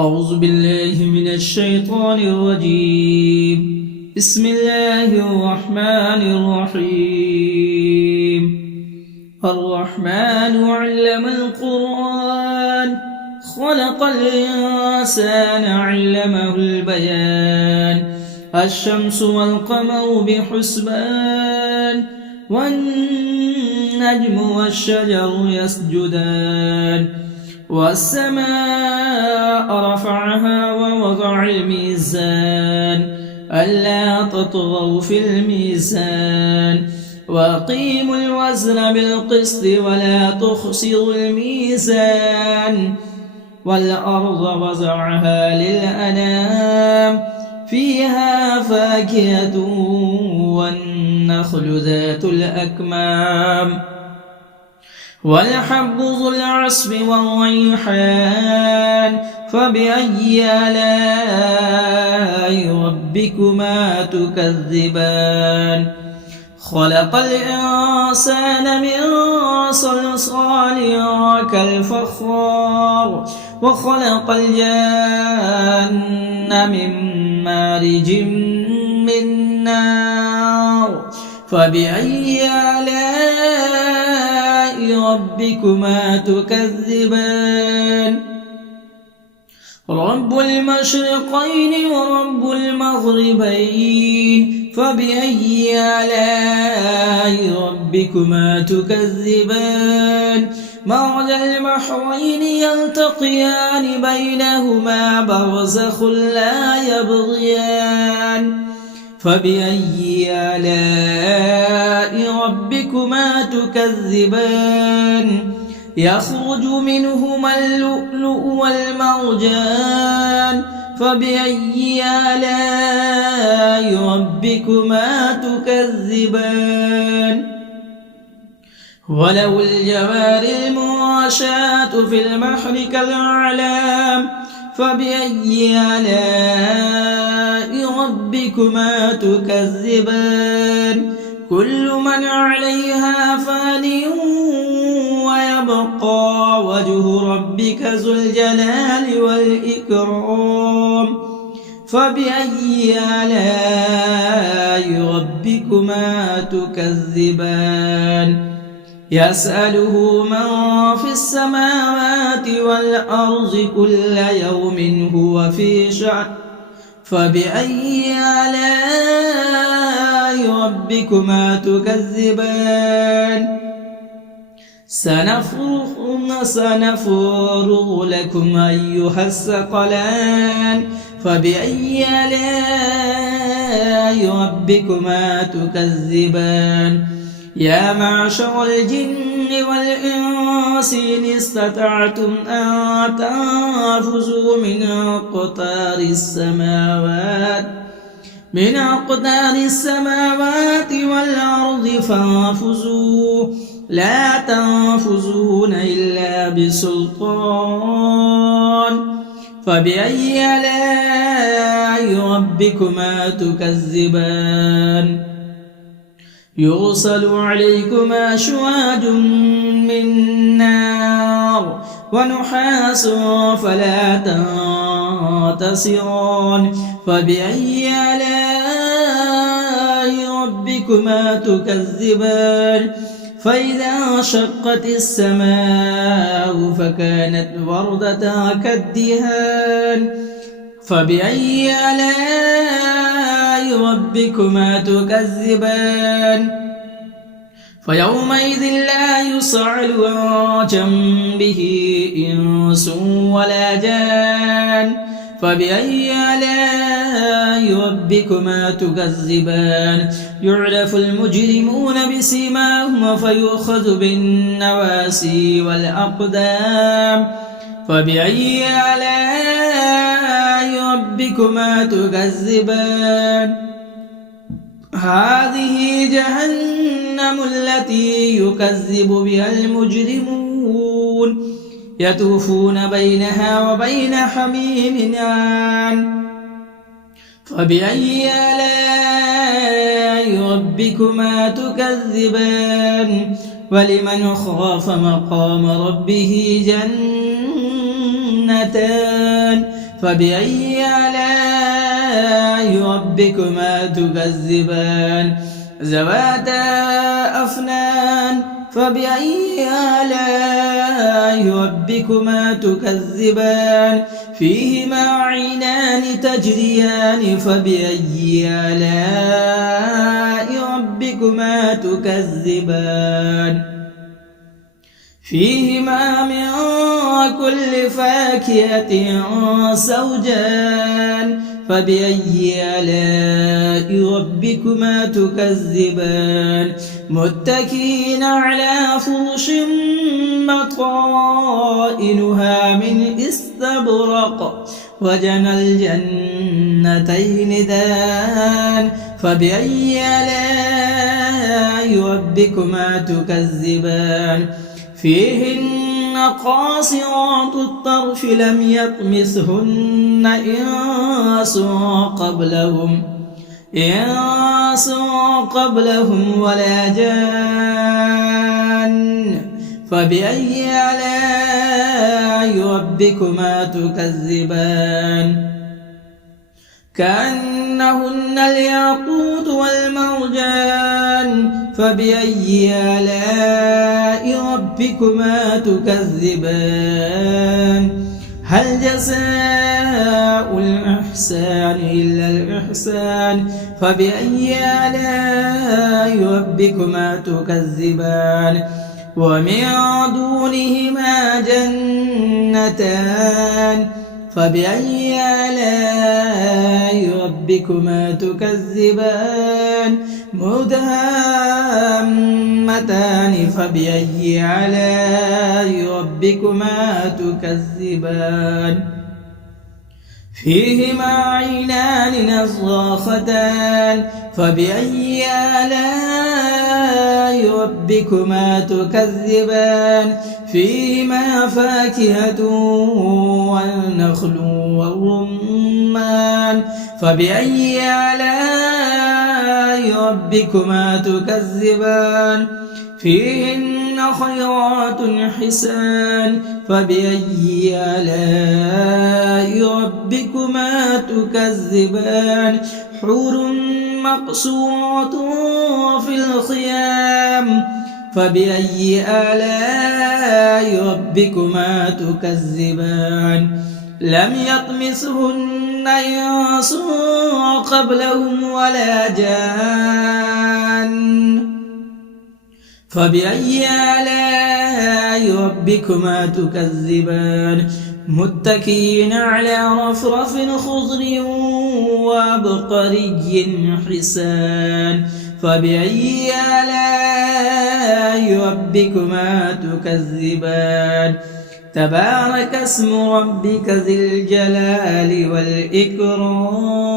أعوذ بالله من الشيطان الرجيم. بسم الله الرحمن الرحيم. الرحمن علم القرآن خلق الإنسان علمه البيان. الشمس والقمر بحسبان والنجم والشجر يسجدان والسماء رفعها ووضع الميزان ألا تطغوا في الميزان وأقيموا الوزن بالقسط ولا تخسروا الميزان والأرض وضعها للأنام فيها فاكهة والنخل ذات الأكمام والحب ذو العصف والريحان فبأي آلاء ربكما تكذبان خلق الإنسان من صلصال كالفخار وخلق الجان من مارج من نار فبأي آلاء ربكما تكذبان رب المشرقين ورب المغربين فبأي آلاء ربكما تكذبان مرج البحرين يلتقيان بينهما برزخ لا يبغيان فبأي آلاء ربكما تكذبان يخرج منهما اللؤلؤ والمرجان فبأي آلاء ربكما تكذبان وله الجوار المنشآت في البحر كالأعلام فبأي آلاء ربكما تكذبان كل من عليها فان ويبقى وجه ربك ذو الجلال والإكرام فبأي آلاء ربكما تكذبان يسأله من في السماوات والأرض كل يوم هو في شأن فبأي آلاء ربكما تكذبان سنفرغ لكم أيها الثقلان فبأي آلاء ربكما تكذبان يا معشر الجن والإنس إن استطعتم أن تنفذوا من أقطار السماوات والأرض فانفذوا لا تنفذون إلا بسلطان فبأي آلاء ربكما تكذبان يرسل عليكما شواظ من نار ونحاس فلا تنتصران فبأي آلاء ربكما تكذبان فإذا شقت السماء فكانت وردة كالدهان فبأي آلاء ربكما تكذبان فيومئذ لا يسأل عن جنبه إنس ولا جان فبأي آلاء ربكما تكذبان يعرف المجرمون بسيماهم فيؤخذ بالنواسي والأقدام فبأي آلاء ربكما تكذبان هذه جهنم التي يكذب بها المجرمون يطوفون بينها وبين حميم آن فبأي آلاء ربكما تكذبان ولمن خاف مقام ربه جنتان فبأي آلاء ربكما تكذبان ذواتا أفنان فبأي آلاء ربكما تكذبان فيهما عينان تجريان فبأي آلاء ربكما تكذبان فيهما من كل فاكهة زوجان فبأي آلاء ربكما تكذبان متكئين على فرش بطائنها من استبرق وجنى الجنتين دان فبأي آلاء ربكما تكذبان فيهن قاصرات الطرف لم يطمثهن إنس قبلهم ولا جان فبأي آلاء ربكما تكذبان كأنهن الياقوت والمرجان فبأي آلاء ربكما تكذبان هل جزاء الإحسان إلا الإحسان فبأي آلاء ربكما تكذبان ومن دونهما جنتان فبأي آلاء ربكما تكذبان مدهامتان فبأي آلاء ربكما تكذبان فيهما عينان نضاختان فبأي آلاء ربكما تكذبان فيهما فاكهة والنخل والرمان فبأي آلاء ربكما تكذبان فيهن خيرات حسان فبأي آلاء ربكما تكذبان حور مقصورات في الخيام فبأي آلاء ربكما تكذبان لم يطمثهن إنس قبلهم ولا جان فبأي آلاء ربكما تكذبان متكئين على رفرف خضر وعبقري حسان فبأي آلاء ربكما تكذبان تبارك اسم ربك ذي الجلال والإكرام